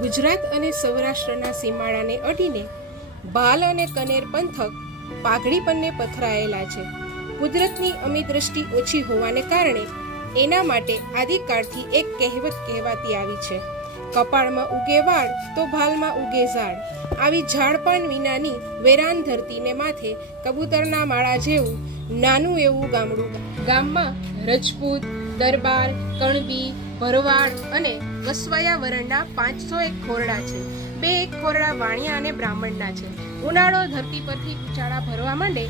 ગુજરાત અને સૌરાષ્ટ્રના સીમાડાને અડીને ભાલ અને કનેર પંથક પાઘડી પન્ને પથરાયેલા છે. કુદરતની અમી દ્રષ્ટિ ઓછી હોવાને કારણે એના માટે આદિકાળથી એક કહેવત કહેવાતી આવી છે. કપાળમાં ઉગે વાળ તો ભાલમાં ઉગે ઝાડ. આવી ઝાડપાન વિનાની વેરાન ધરતીને માથે કબૂતરના માળા જેવું નાનું એવું ગામડું ગામમાં રજપૂત દરબાર, કણબી, ભરવાડ અને વસવાયાવરણના પાંચસો એક ખોરડા છે. બે એક ખોરડા વાણિયા અને બ્રાહ્મણના છે. ઉનાળો ધરતી પરથી ઉચાળા ભરવા માંડે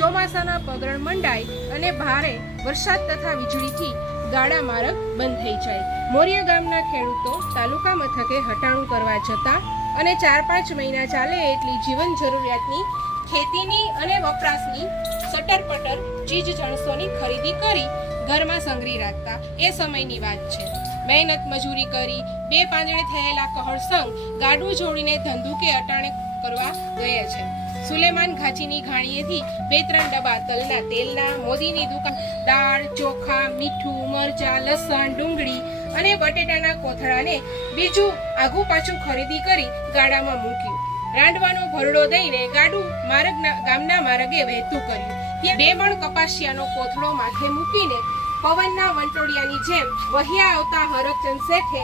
ચોમાસાના પગરણ મંડાય અને ભારે વરસાદ તથા વીજળીથી ગાડા માર્ગ બંધ થઈ જાય. મોરિયા ગામના ખેડૂતો તાલુકા મથકે હટાણું કરવા જતા અને ચાર પાંચ મહિના ચાલે એટલી જીવન જરૂરિયાતની ખેતીની અને વપરાશની સટર પટર ચીજ જણસોની ખરીદી કરી ઘરમાં સંગ્રહી રાખતા. એ સમયની વાત છે. મહેનત મજૂરી કરી બે પાંદડે થયેલા કહળ સંગ ગાડું જોડીને ધંધુકે અટાણે કરવા ગયા છે. સુલેમાન ઘાચીની ઘાણીએથી બે ત્રણ ડબ્બા તલના તેલના, મોદીની દુકાન, દાળ, ચોખા, મીઠું, મરચા, લસણ, ડુંગળી અને બટેટાના કોથળાને બીજું આઘું પાછું ખરીદી કરી ગાડામાં મૂક્યું. રાંડવાનો ભરડો દઈને ગાડું માર્ગના ગામના માર્ગે વહેતું કર્યું. બે મણ કપાસિયાનો કોથળો માથે મૂકીને પવનના વંટોળિયાની જેમ વહ્યા આવતા હરકચંદ શેઠે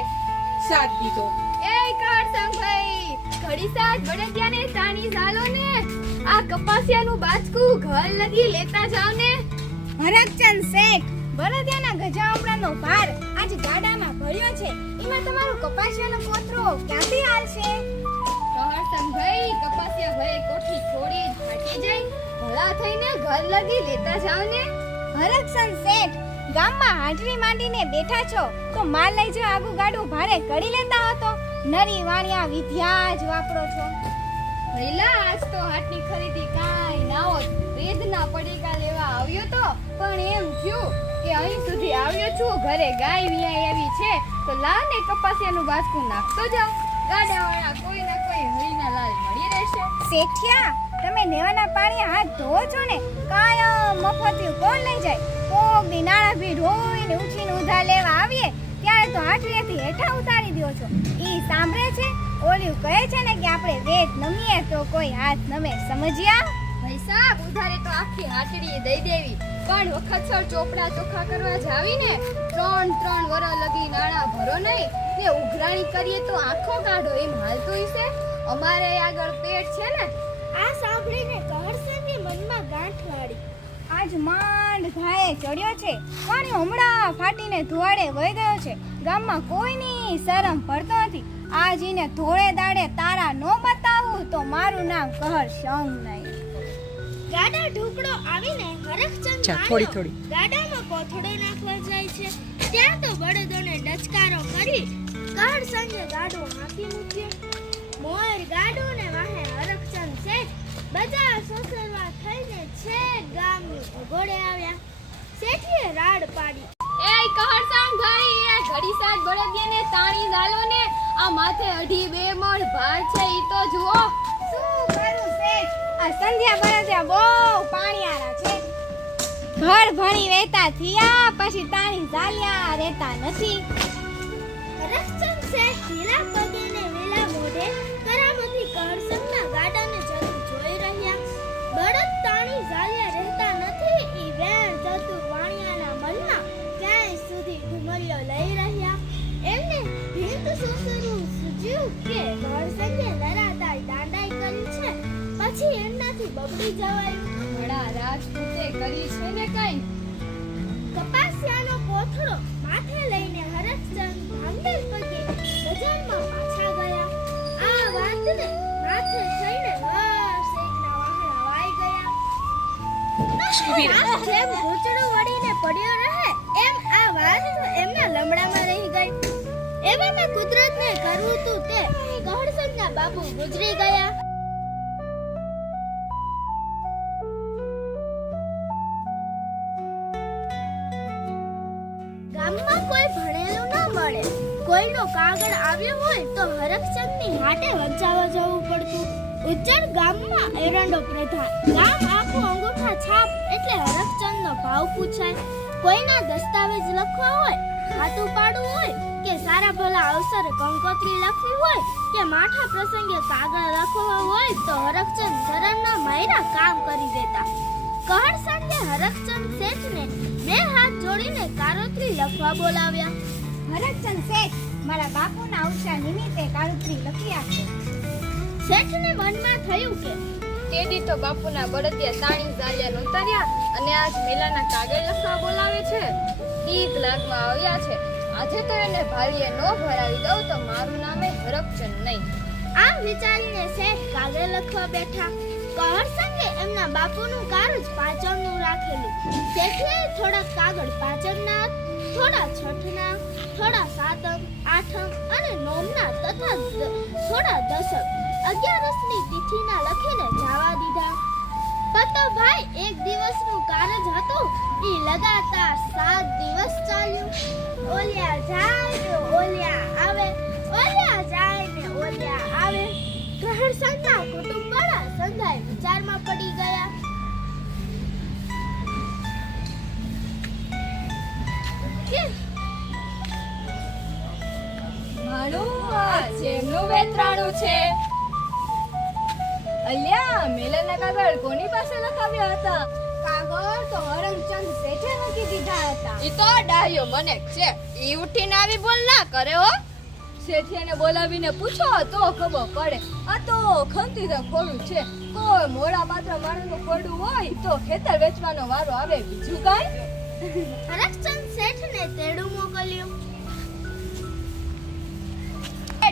સાથ દીધો. એ કાળસંગ ભાઈ ઘડી સાથ બળદિયાને તાની ઝાલો ને આ કપાસિયાનું બાચકું ઘર લગી લેતા જાવ ને હરકચંદ શેઠ બળદિયાના ગજામડાનો ભાર આજ ગાડામાં ભર્યો છે. એમાં તમારો કપાસિયાનો કોથળો ક્યાંથી હાલશે કાળસંગ ભાઈ કપાસિયા ભાઈ કોઠી છોડી ફાટી જાય. ભલા થઈને ઘર લગી લેતા જાવ ને. ભરતસન શેઠ ગામમાં હાજરી માંડીને બેઠા છો તો માલ લઈ જાઓ આગુ ગાડું ભારે કરી લેતા હતો. નરી વાણિયા વિદ્યા જ વાપરો છો. ભઈલા આજ તો હાટની ખરીદી કાંઈ ના હોત. વેદના પડીકા લેવા આવ્યો તો પણ એમ થયું કે અહીં સુધી આવ્યો છું ઘરે ગાય વિયાઈ આવી છે તો લાવ ને કપાસિયાનું બાસકું નાખતો જાવ ગાડાવાળા કોઈ ના કોઈ હરીના લાલ મળી રહેશે. શેઠિયા તમે નેવાના પાણી હાથ ધોવો છો ને, કાયમ મફતિયું કોણ લઈ જાય. કોક દી નાણા ભી હોય ને ઉઠીને ઉધા લેવા આવીએ, ત્યારે તો હાટવીએથી હેઠા ઉતારી દો છો. ઈ સાંભળે છે? ઓલ્યું કહે છે ને કે આપણે વેદ નમીએ તો કોઈ હાથ નમે. સમજ્યા? ભાઈ સાહેબ, ઉધારે તો આખી હાટડી દઈ દેવી. પણ વખતસર ચોપડા ચોખા કરવા જાવી ને, ત્રણ ત્રણ વર લગી નાણા ભરો નહીં. ને ઉઘરાણી કરીએ તો આખો કાઢો, એમ હાલતું હશે? અમારે આગળ પેટ છે ને આ સાંભળીને કહરસનની મનમાં ગાંઠ વાળી આજ માંડ ઘાએ ચડ્યો છે. પાણી હમણાં ફાટીને ધોવાડે વહી ગયો છે. ગામમાં કોઈની શરમ પડતો નથી. આજ એને ધોળે દાડે તારા નો બતાવું તો મારું નામ કહર સંગ નહીં. ગાડા ઢુકડો આવીને હરખચંદ થોડી થોડી. ગાડામાં કોથળો નાખવા જાય છે. ત્યાં તો બળદોને ડચકારો કરી કહર સંગે ગાડો હાંકી મૂક્યો. મોર ગાડોને વાહે બજાર સસરવા થઈને છે ગામની ભગોડે આવ્યા. શેઠીએ રાડ પાડી. એ કહરસામ ભાઈ એ ઘડી સાત બળદિયાને તાણી ઝાલો ને આ માથે અઢી બે મણ ભાર છે ઈ તો જુઓ. શું કરું શેઠ? આ સંધ્યા બળદિયા બહુ પાણીયારા છે. ઘર ભણી વેતા થયા પછી તાણી ઝાલ્યા રહેતા નથી. રક્ષણ શેઠ ઢીલા બગડી જવાય. ઘણા રાજપૂતે કરી છે ને કઈ? કપાસિયાનો કોથળો માથે લઈને હરતચંદ ભાંગેલ પગે બજારમાં પાછા ગયા. આ વાતને માથે થઈને વર્ષ એકના વાહણા વાઈ ગયા. જેમ ઘૂંચડું વળીને પડ્યો રહે એમ આ વાત એમના લમડામાં રહી ગઈ. એવામાં કુદરતને કરવું તું તે ગહડસનના બાપુ ગુજરી ગયા. કોઈનો કાગળ આવ્યો હોય તો હરખચંદની હાટે વંચાવા જવું પડતું. ઉજ્જડ ગામમાં એરંડો પ્રધાન. ગામ આખું અંગૂઠા છાપ એટલે હરખચંદનો ભાવ પૂછાય. કોઈના દસ્તાવેજ લખવા હોય, ખાતું પાડવું હોય, કે સારા ભલા અવસરે કંકોત્રી લખવી હોય, કે માઠા પ્રસંગે કાગળ લખવા હોય તો હરખચંદ શરણના માયરા કામ કરી દેતા. કહર સાંજે હરખચંદ શેઠને બે હાથ જોડીને કારોત્રી લખવા બોલાવ્યા. હરખચંદ શેઠ મારા બાપુના અવસર નિમિત્તે કાળુત્રી લખી આપો. શેઠને મનમાં થયું કે તેદી તો બાપુના બળદિયા તાણી ઝાલિયા નોતર્યા અને આજ મેલાના કાગળ લખવા બોલાવે છે. ઈદ લાગવા આવ્યા છે. આજે તો એને ભાલીએ નો ભરાવી દઉં તો મારું નામે હરકચંદ નહીં. આમ વિચારીને શેઠ કાગળ લખવા બેઠા. કહર સંગે એમના બાપુનું કારજ પાછળનું રાખેલું. શેઠે થોડા કાગળ પાછળના, થોડા છઠના થોડા સાતમ, આઠમ અને નોમના તથા થોડા દશક અગિયારસની તિથિના લખીને જવા દીધા. પતો ભાઈ એક દિવસનું કારજ હતું. એ લગાતાર સાત દિવસ ચાલ્યું. ઓલિયા જાય ને ઓલિયા આવે. ઓલિયા જાય ને ઓલિયા આવે. ગ્રહણ સંધા કુટુંબવાળા સંધાય વિચારમાં પડી ગયા. કે આ જેમનું વેતરાણું છે. અલ્યા મેલાના કાગળ કોની પાસે લખાવ્યા હતા? કાગળ તો હરમચંદ શેઠે મૂકી દીધા હતા. ઈ તો ડાહ્યો મને છે. એ ઉઠીને આવી બોલ ના કરે હો. શેઠિયાને બોલાવીને પૂછો તો ખબર પડે. આ તો ખંતી તો ખોડું છે. કોઈ મોડા પાત્ર માણસનું ખોડું હોય તો ખેતર વેચવાનો વારો આવે. બીજું કાંઈ? હરમચંદ શેઠને તેડું મોકલ્યું.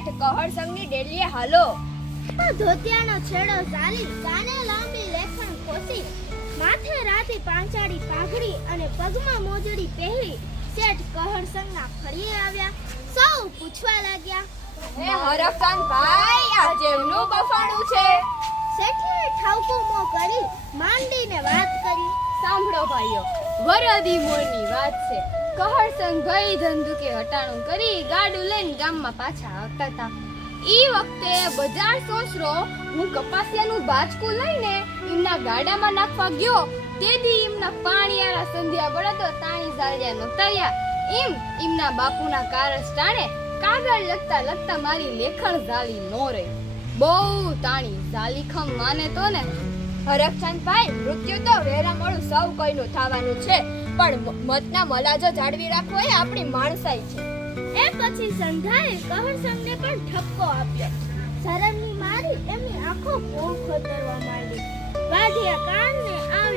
શેઠ કહર સંગની ડેલીએ હાલો. ધોતિયાનો છેડો ચાલી કાને લાંબી લેખણ ખોસી માથે રાતી પાંચાડી પાઘડી અને પગમાં મોજડી પહેરી શેઠ કહર સંગના ફળીએ આવ્યા. સૌ પૂછવા લાગ્યા હે હરફસાન ભાઈ આ જેમનું બફાણું છે? શેઠે ઠાવકો મો કરી માંડીને વાત કરી. સાંભળો ભાઈઓ વરદી મોરની વાત છે. કહર ગઈ ધંધુકે હટાણું કરી ગાડું લઈને ગામમાં પાછા આવતા હતા. ઈ વખતે બજાર સોસરો હું કપાસિયાનું બાજકું લઈને એમના ગાડામાં નાખવા ગયો. તેથી એમના પાણીયારા સંધ્યા બળદો તાણી ઝાલ્યા નોતર્યા. એમ એમના બાપુના કારસ ટાણે કાગળ લખતા લખતા મારી લેખણ ઝાલી નો રહી. બહુ તાણી ઝાલીખમ માને તો ને? હરખચંદભાઈ મૃત્યુ તો વેરા મોડું સૌ કોઈનું થવાનું છે. પણ મતના મલાજો જાળવી રાખવો એ આપણી માણસાઈ છે. એ પછી સંધાએ કહરસંગને પણ ઠપકો આપ્યો. શરમની મારી એમની આંખો બહુ ખોતરવા માંડી. વાઢિયા કાનને કહર